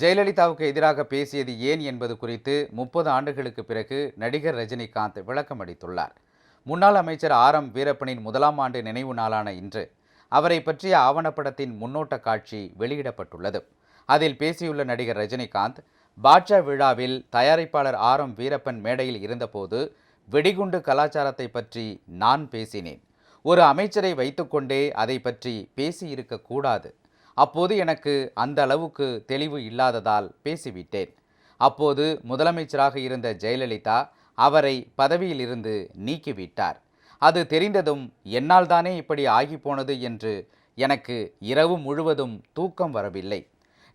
ஜெயலலிதாவுக்கு எதிராக பேசியது ஏன் என்பது குறித்து 30 ஆண்டுகளுக்கு பிறகு நடிகர் ரஜினிகாந்த் விளக்கம் அளித்துள்ளார். முன்னாள் அமைச்சர் ஆர்.எம். வீரப்பனின் 1ஆம் ஆண்டு நினைவு நாளான இன்று அவரை பற்றிய ஆவணப்படத்தின் முன்னோட்ட காட்சி வெளியிடப்பட்டுள்ளது. அதில் பேசியுள்ள நடிகர் ரஜினிகாந்த், பாட்ஷா விழாவில் தயாரிப்பாளர் ஆர்.எம். வீரப்பன் மேடையில் இருந்தபோது வெடிகுண்டு கலாச்சாரத்தை பற்றி நான் பேசினேன். ஒரு அமைச்சரை வைத்துக்கொண்டே அதை பற்றி பேசியிருக்கக்கூடாது. அப்போது எனக்கு அந்த அளவுக்கு தெளிவு இல்லாததால் பேசிவிட்டேன். அப்போது முதலமைச்சராக இருந்த ஜெயலலிதா அவரை பதவியிலிருந்து நீக்கிவிட்டார். அது தெரிந்ததும் என்னால் தானே இப்படி ஆகிப்போனது என்று எனக்கு இரவு முழுவதும் தூக்கம் வரவில்லை.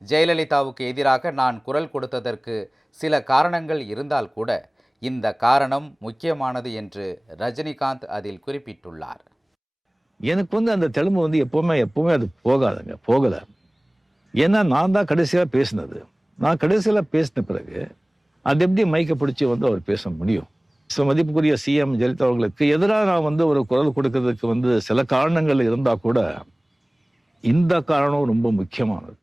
ஜெயலலிதாவுக்கு எதிராக நான் குரல் கொடுத்ததற்கு சில காரணங்கள் இருந்தால் கூட இந்த காரணம் முக்கியமானது என்று ரஜினிகாந்த் அதில் குறிப்பிட்டுள்ளார். எனக்கு அந்த தெலுங்கு எப்பவுமே அது போகல. ஏன்னா நான் தான் கடைசியாக பேசினது. நான் கடைசியில் பேசின பிறகு அது எப்படி மைக்கை பிடிச்சி அவர் பேச முடியும்? மதிப்புக்குரிய சிஎம் ஜெயலலிதா அவர்களுக்கு எதிராக நான் ஒரு குரல் கொடுக்கறதுக்கு சில காரணங்கள் இருந்தா கூட இந்த காரணம் ரொம்ப முக்கியமானது.